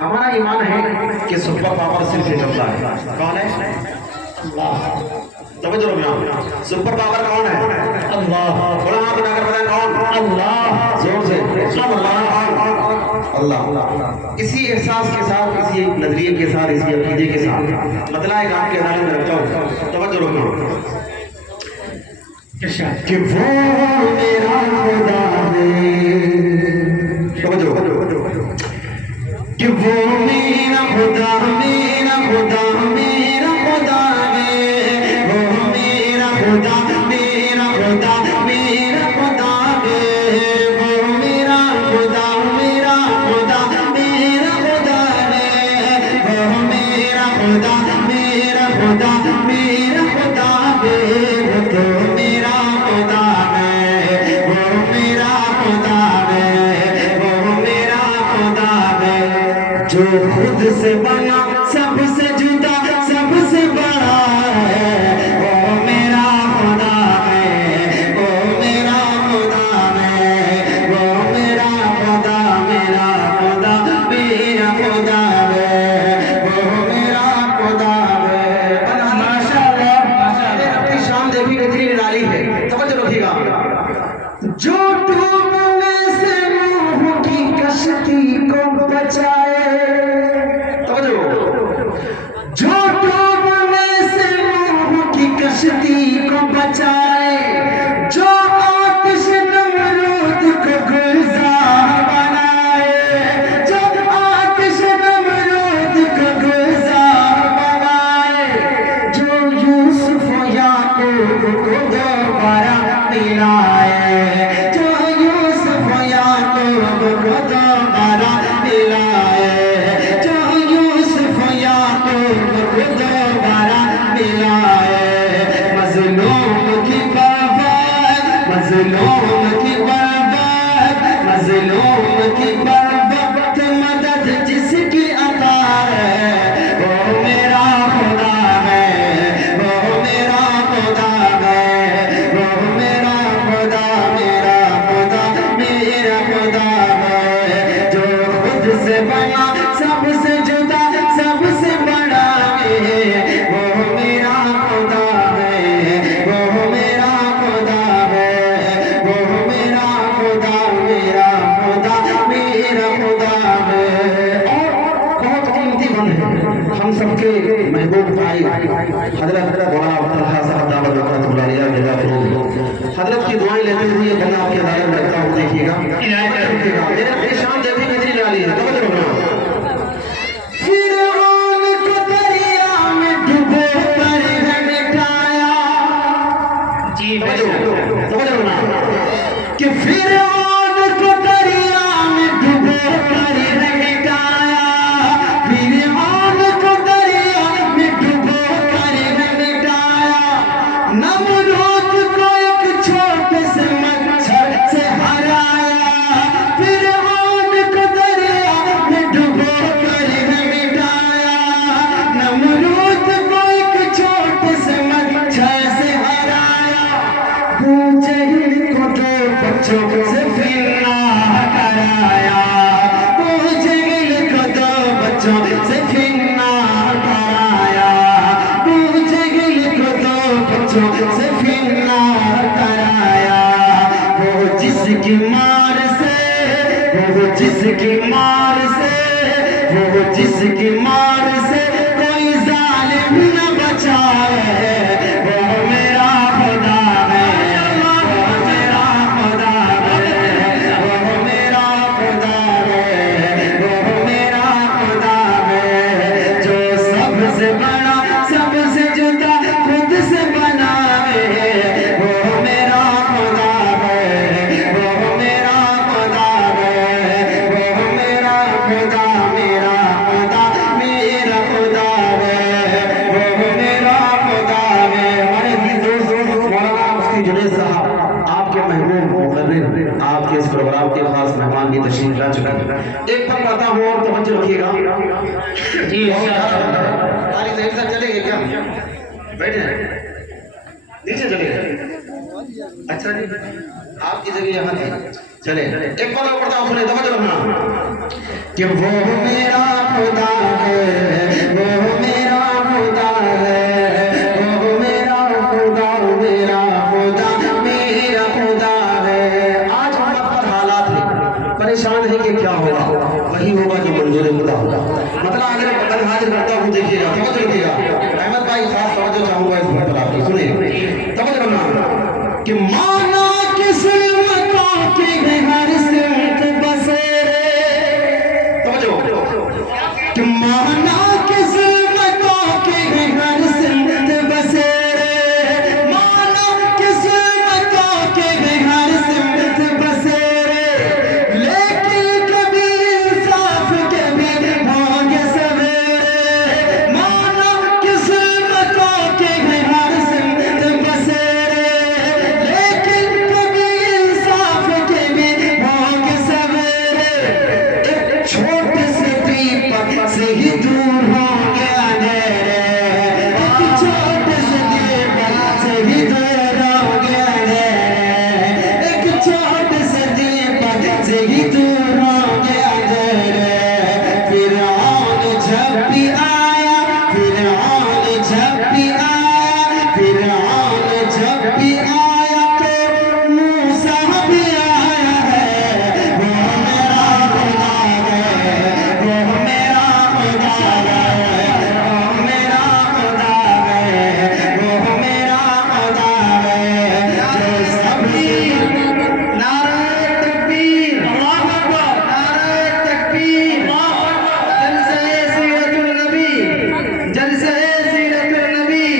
ہمارا ایمان ہے کہ سپر پاور صرف ایک اللہ ہے. کون ہے؟ اللہ. توجہ رکھنا. سپر پاور کون ہے؟ اللہ. بڑا ہاتھ اٹھا کر بتائیں کون؟ اللہ. زور سے اللہ. اللہ. اسی احساس کے ساتھ، اسی نظریے کے ساتھ، اسی عقیدے کے ساتھ مطلع ایک آپ کے عدالت میں رکھتا ہوں. توجہ رکھنا کہ وہ میرا خدا ہے. توجہ کہ وہ میرا خدا، میرا خدا، میرا خدا ہے. وہ میرا خدا، میرا خدا، میرا خدا ہے. وہ میرا خدا، میرا خدا، میرا خدا ہے. وہ میرا خدا، میرا خدا، میرا خدا ہے. وہ تو میرا خدا ہے. وہ میرا خدا ہے. وہ میرا خدا ہے. جو خود سے بنا، سب سے جدا، سب سے بڑا ہے. وہ میرا خدا ہے. وہ میرا خدا ہے. وہ میرا خدا، میرا خدا، میرا خدا ہے. وہ میرا خدا ہے. ماشاءاللہ. اپنی شان دیکھی کتنی نرالی ہے. توجہ رکھیے گا. جو ڈوبنے سے نوح کی کشتی کو بچائے. جو ڈوبنے سے نوح کی کشتی کو بچائے. جو آتش نمرود کو گلزار بنائے. جو آتش نمرود کو گلزار بنائے. جو یوسف و یعقوب کو دوبارہ ملائے. جو یوسف و یعقوب کو دوبارہ ملائے. جو یوسف و یعقوب کو دوبارہ ملائے. مظلوم کی برباد، مظلوم کی برباد، مظلوم کی برباد مدد جس کی عطا ہے. وہ میرا خدا ہے. وہ میرا خدا ہے. وہ میرا خدا، میرا خدا، میرا خدا ہے. جو خود سے بنا، سب سے جدا، سب سے بڑا ہے. وہ میرا خدا ہے. وہ میرا خدا ہے. وہ میرا خدا، میرا خدا، میرا خدا ہے. اور بہت قیمتی بند ہے ہم سب کے محبوب بھائی حضرت مولانا طلحہ صاحب دامت برکاتہ اللہ حضرت کی دعائیں لیتے ہوئے بندہ آپ کی عدالت میں رکھتا ہوں. دیکھیے گا میرے شان دیکھیں کتنی ڈالی ہے. توجہ رکھنا. فرعون کو دریا میں ڈبو کر مٹایا. توجہ رکھنا کہ فرعون کو دریا میں ڈبو کر مٹایا. فرعون کو دریا میں ڈبو کر مٹایا. نمرود کو ایک چھوٹے سے مچھر سے ہرایا. فرعون کو دریا میں ڈبو کر مٹایا. نمرود کو ایک چھوٹے سے مچھر سے ہرایا. ابو جہل کو دو بچوں سے فنا کرایا. ابو جہل کو دو بچوں سے فنا کرایا. ابو جہل کو دو بچوں سے فنا کرایا. وہ جس کی مار سے، وہ جس کی مار سے، وہ جس کی مار سے کوئی ظالم نہ بچائے. وہ میرا خدا ہے. وہ میرا خدا ہے. وہ میرا خدا ہے. وہ میرا خدا ہے. جو سب سے بڑا، سب سے جدا، خود سے بنائے. وہ میرا خدا ہے. وہ میرا خدا ہے. وہ میرا خدا، میرا خدا، میرا خدا ہے. وہ میرا خدا ہے. ہمارے عزیز دوست مولانا مفتی جنید صاحب آپ کے محبوب مقرر آپ کے اس پروگرام کے خاص مہمان کی تشریف لا چکے ہیں. ایک پل پڑھتا ہوں اور توجہ رکھیے گا. جی ہماری ظہیر صاحب چلے گئے کیا؟ بیٹھے ہیں نیچے چلے گئے. اچھا جی آپ کی جگہ یہاں تھی. چلے ایک پل اور پڑھتا ہوں. سنیں توجہ رکھنا کہ وہ میرا خدا ہے، وہ میرا خدا ہے، وہ میرا خدا، میرا خدا، میرا خدا ہے۔ آج ہمارے پر حالات ہیں، پریشان ہے کہ کیا ہوگا، وہی ہوگا جو منظور خدا ہوگا۔ مطلب اگر قدر حاضر کرتا ہوں، دیکھیے گا، توجہ رکھیے گا۔ احمد بھائی خاص توجہ چاہوں گا اس بات پر آپ کی، سنیں توجہ کرنا کہ مانا قسمتوں کے ہر سمت بسیرے، توجہ کہ مانا قسمتوں کے ہر سمت بسیرے، مانا قسمتوں کے ہر سمت بسیرے، لیکن کبھی انصاف کے بھی ہوں گے سویرے، مانا قسمتوں کے ہر سمت بسیرے، لیکن کبھی انصاف کے بھی ہوں گے سویرے، ایک چھوٹے سے دیپک سے ہی دور ہوں گے اندھیرے، ایک چھوٹے سے دیپک سے ہی دور ہوں گے اندھیرے، ایک چھوٹے سے دیپک سے ہی دور ہوں گے اندھیرے۔ فرعون جب بھی آیا، فرعون جب بھی آیا، فرعون جب بھی آیا تو موسیٰ بھی آیا ہے، وہ میرا خدا ہے، وہ میرا خدا ہے، وہ میرا خدا ہے، وہ میرا خدا ہے، جو سب سے نعرہ تکبیر، اللہ اکبر، نعرہ تکبیر، جلسہ سیرت النبی، جلسہ سیرت النبی،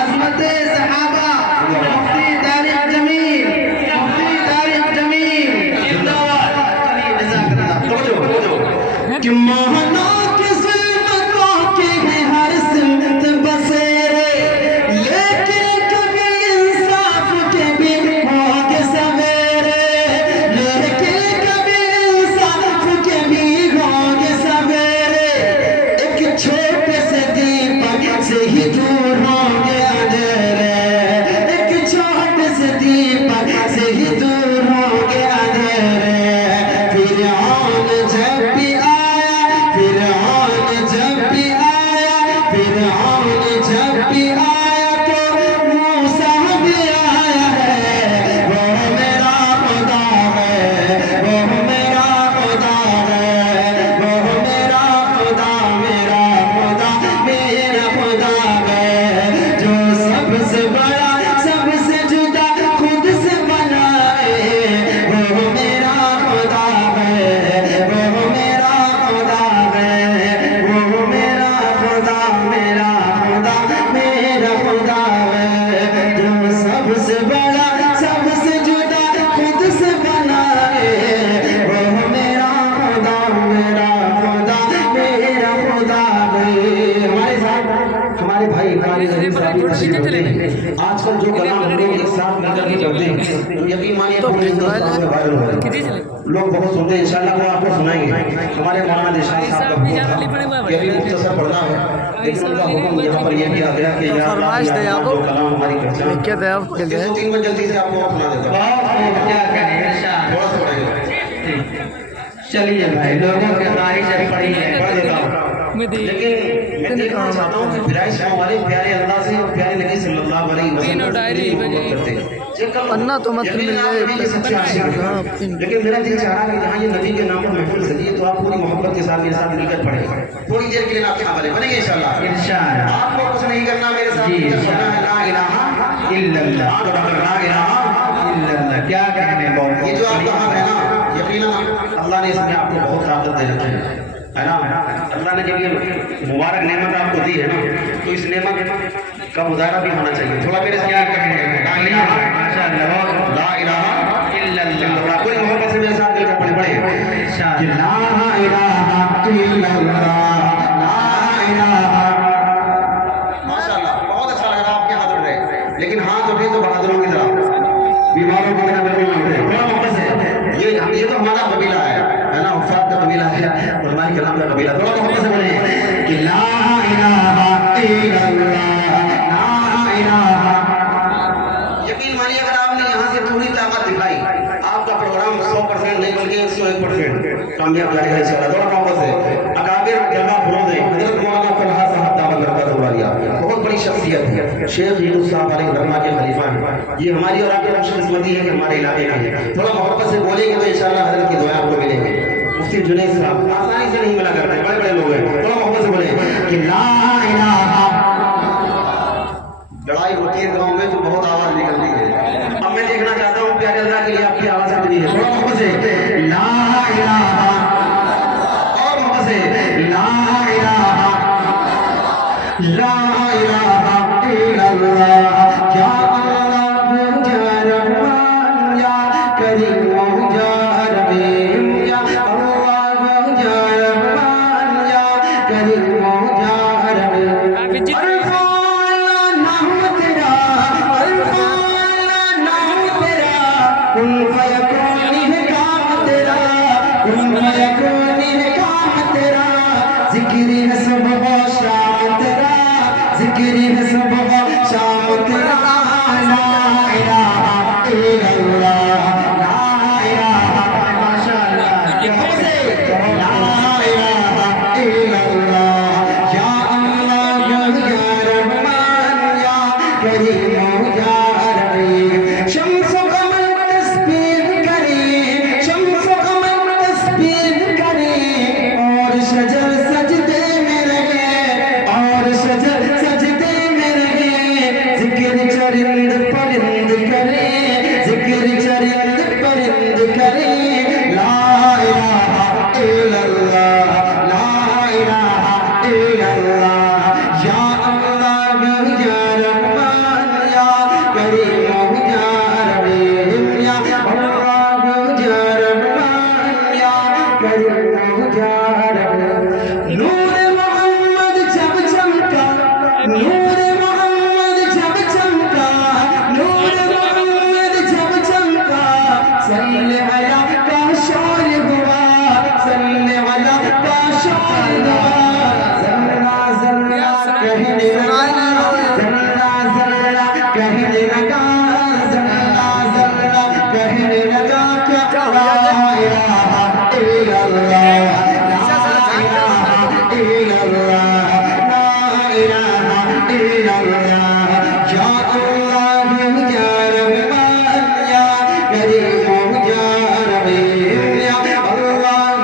عظمت صحابہ، مفتی طارق جمیل، مفتی طارق جمیل، زندہ باد۔ جزاک اللہ۔ توجہ کہ مانا قسمتوں کے ہر سمت بسیرے، لیکن کبھی انصاف کے بھی ہوں گے سویرے، لیکن کبھی انصاف کے بھی ہوں گے سویرے، ایک چھوٹے سے دیپک سے ہی دور ہوں گے اندھیرے، ایک چھوٹے سے دیپک سے ہی دور ہوں گے اندھیرے۔ فرعون جب بھی آیا، فرعون جب بھی آیا، فرعون جب بھی آیا تو موسیٰ بھی آیا ہے، وہ میرا خدا ہے، وہ میرا خدا ہے، وہ میرا خدا، میرا خدا، میرا خدا ہے، جو سب سے بڑا، سب سے جدا خود سے بنائے، وہ میرا خدا ہے، وہ میرا خدا ہے، وہ میرا خدا، میرا خدا، میرا خدا ہے، جو سب سے بڑا، سب سے جدا خود سے بنائے، وہ میرا خدا، میرا خدا، میرا خدا ہے۔ ہمارے ساتھ ہمارے بھائی قاری عزیز صاحب تشریف رکھتے ہیں۔ آج کل جو کلام ہم لوگ ایک ساتھ مل کر کے کرتے ہیں، تو یقین مانیے پورے ہندوستان میں وائرل ہو رہے ہیں، لوگ بہت سنتے ہیں، انشاءاللہ وہ آپ کو سنائیں گے۔ ہمارے مولانا دلشاد صاحب کا حکم تھا کہ ابھی مختصر پڑھنا ہے، لیکن ان کا حکم یہاں پر یہ کیا گیا کہ یا اللہ جو کلام ہماری پہچان، اس کو 3 بار جلدی سے آپ کو سنا دیتا ہوں۔ تھوڑا سا پڑھیں گے، چلیے بھائی، لوگوں کے خواہش ہے پڑھی ہے، پڑھ دیتا ہوں۔ لیکن میں دیکھنا چاہتا ہوں کہ پیرائش ہمارے پیارے اللہ سے اور پیارے نبی صلی اللہ علیہ وسلم سے محبت کرتے ہیں۔ پڑھنا تو مت مل جائے، لیکن میرا دل چاہ رہا ہے کہ جہاں یہ نبی کے نام پر محفل سجی ہے تو آپ پوری محبت کے ساتھ میرے ساتھ مل کر پڑھیں، تھوڑی دیر کے لیے آپ یہاں بنیں گے انشاءاللہ۔ آپ کو کچھ نہیں کرنا، میرے ساتھ مل کر پڑھنا ہے لا الہ الا اللہ، لا الہ الا اللہ۔ کیا کہنے بہت یہ جو آپ کہاں ہے نا، یقیناً اللہ نے اس میں آپ کو بہت طاقت دے رکھی ہے نا۔ اللہ نے جب یہ مبارک نعمت آپ کو دی ہے نا، تو اس نعمت کا مظاہرہ بھی ہونا چاہیے۔ تھوڑا میرے سے کیا کہنے ہیں، لا الہ لا الہ الا اللہ۔ کوئی محبت سے میرے ساتھ مل کر پڑھیں، لا الہ الا اللہ، لا الہ۔ ماشاءاللہ بہت اچھا لگ رہا آپ کے ہاتھ اٹھ رہے، لیکن ہاتھ اٹھے تو بہادروں کی طرح، بیماروں کی طرح بالکل نہ اٹھے، تھوڑا محبت سے۔ یہ تو ہمارا قبیلہ ہے نا، حفاظ کا قبیلہ ہے، علماء کرام کا قبیلہ، تھوڑا محبت سے بولیں کہ لا الہ الا اللہ، لا الہ۔ یقین مانیے اگر آپ نے یہاں سے پوری طاقت دکھائی، آپ کا پروگرام 100% نہیں بلکہ 101% کامیاب جائے گا انشاءاللہ۔ تھوڑا محبت سے اکابر جگہ یہ ہماری اور آپ کی خوش قسمتی ہے کہ ہمارے علاقے کا ہے. تھوڑا محبت سے بولیں گے تو انشاءاللہ حضرت کی دعائیں آپ کو ملیں گے. مفتی جنید صاحب آسانی سے نہیں ملا کرتے, بڑے بڑے لوگ ہیں. تھوڑا محبت سے بولیں کہ لا الہ. لڑائی ہوتی ہے گاؤں میں تو بہت آواز نکلتی ہے. اب میں دیکھنا چاہتا ہوں پیارے اللہ کے لیے آپ کی آواز کتنی ہے. تھوڑا محبت سے لا الہ, اور محبت سے لا الہ, لا الہ الا اللہ. یا اللہ یا رحمان یا کریم یا رحیم, یا اللہ یا رحمان یا کریم یا رحیم. ذکری ہے صبح و شام تیرا, ذکری ہے صبح و شام تیرا. لا الہ الا اللہ, لا الہ, ماشاءاللہ لا الہ الا اللہ. یا اللہ یا رحمان یا کریم یا رحیم. شمس و قمر تسبیح کریں, شمس و قمر تسبیح کریں, اور شجر سجدے میں رہے, اور شجر سجدے میں رہے. ذکر چرند پرند کریں, ذکر چرند پرند کریں. لا الہ الا اللہ, لا الہ الا اللہ. یا اللہ یا رحمان یا کریم یا رحیم, یا اللہ یا رحمان یا کریم یا رحیم. نور محمد جب چمکا, نور محمد جب چمکا, نور محمد جب چمکا. صلی علی کا شور ہوا, صلی علی کا شور ہوا. ذرا ذرا کہنے لگا, ذرا ذرا کہنے لگا, ذرا ذرا کہنے لگا کہ لا الہ الا اللہ, الا اللہ, لا الہ الا اللہ. یا اللہ یا رحمان یا کریم یا رحیم, یا اللہ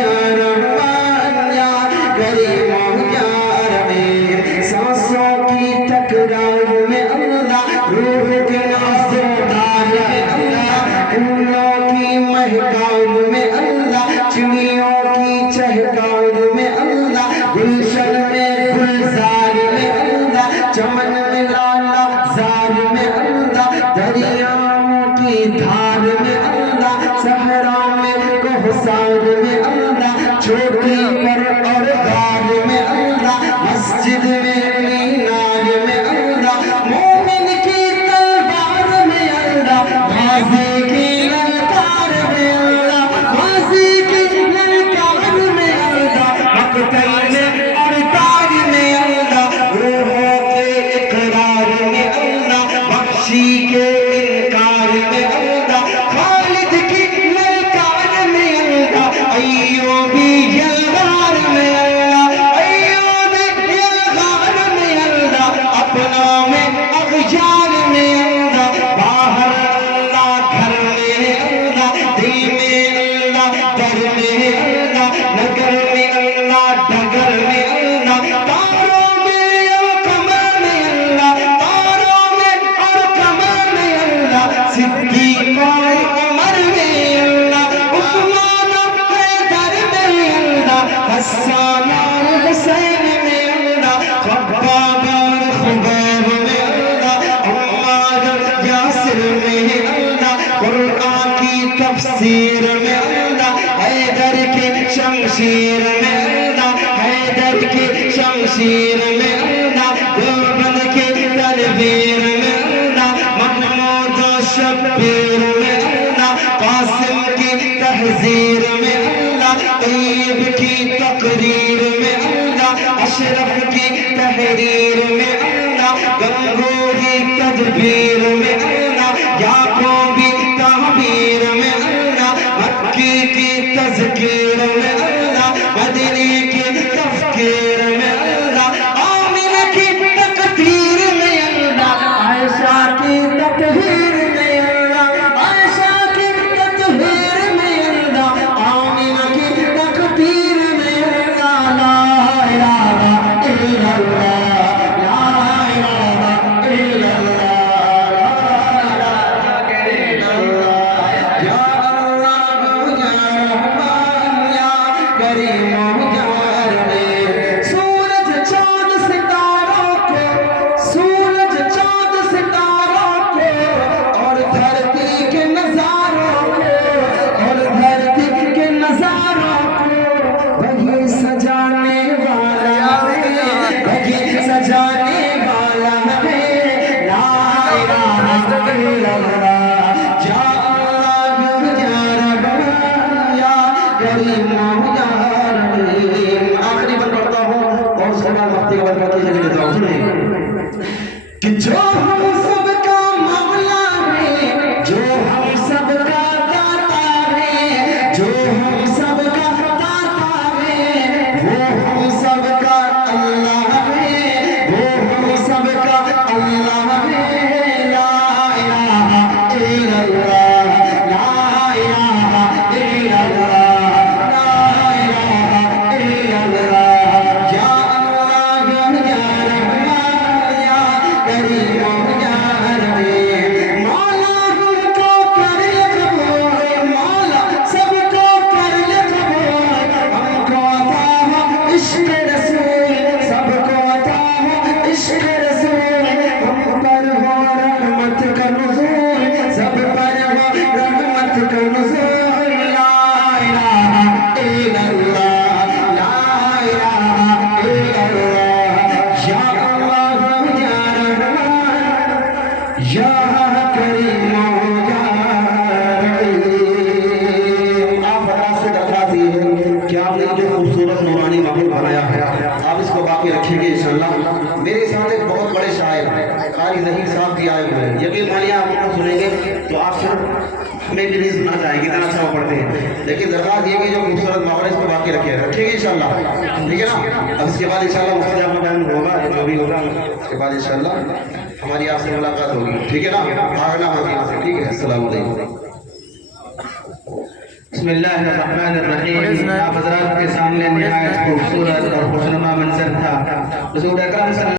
یا رحمان یا کریم یا رحیم. سانسوں کی تکرار میں اللہ, روح کے نازودار میں اللہ, پھولوں کی مہکار میں اللہ, چڑیوں کی چہکار میں اللہ, گلشن میں گلزار میں اللہ, چمن میں لالا زار میں اللہ, دریاؤں کی دھار میں اللہ, صحرا میں کوہسار میں اللہ, چوٹی پر اور غار میں اللہ, مسجد میں مینار میں اللہ, مومن کی تلوار میں اللہ, غازی کی للکار میں اللہ, غازی کی للکار میں اللہ, مقتل میں اور تاج میں اللہ, روحوں کے اقرار میں اللہ, بخشی کے انکار میں اللہ, خالد کی للکار میں اللہ, ایوبی یلغار میں اللہ, ایوبی یلغار میں اللہ, اپنا میں اغیار میں اللہ, باہر اللہ گھر میں اللہ, دل میں اللہ در میں اللہ, نگر میں اللہ ڈگر میں اللہ, تاروں میں اور کمر میں اللہ, تاروں میں اور کمر میں اللہ, صدیق اور عمر میں اللہ, عثمان اور حیدر میں اللہ, حسان اور حسین میں اللہ, خباب اور خبیب میں اللہ, عمار اور یاسر میں اللہ, قرآن کی تفسیر میں اللہ, حیدر کی شمشیر میں اللہ, حیدر کی شمشیر میں اللہ, دیوبند کی تنویر میں اللہ, محمود و شبیر میں اللہ, قاسم کی تحذیر میں اللہ, طیب کی تقریر میں اللہ, اشرف کی تحریر میں اللہ, گنگوہی تدبیر میں اللہ, یعقوبی تعبیر میں اللہ, مکی کی تذکیر میں اللہ, مدنی کی تفکیر میں اللہ, آمنہ کی تقدیر میں اللہ, عائشہ کی تطہیر ہمیں بھی نہیں سننا چاہیے کتنا اچھا وہ پڑھتے ہیں، لیکن درخواست یہ کہ جو خوبصورت ماحول ہے اس کو باقی رکھے گا، ٹھیک ہے انشاءاللہ، ٹھیک ہے نا؟ اب اس کے بعد انشاءاللہ مفتی آپ کا بیان ہوگا، جو بھی ہوگا اس کے بعد انشاءاللہ ہماری آپ سے ملاقات ہوگی، ٹھیک ہے نا؟ آگنا ہوگی آپ سے، ٹھیک ہے؟ السلام علیکم۔ بسم اللہ الرحمن الرحیم۔ آپ حضرات کے سامنے نہایت خوبصورت اور خوشنما منظر تھا، حضور اکرم صلی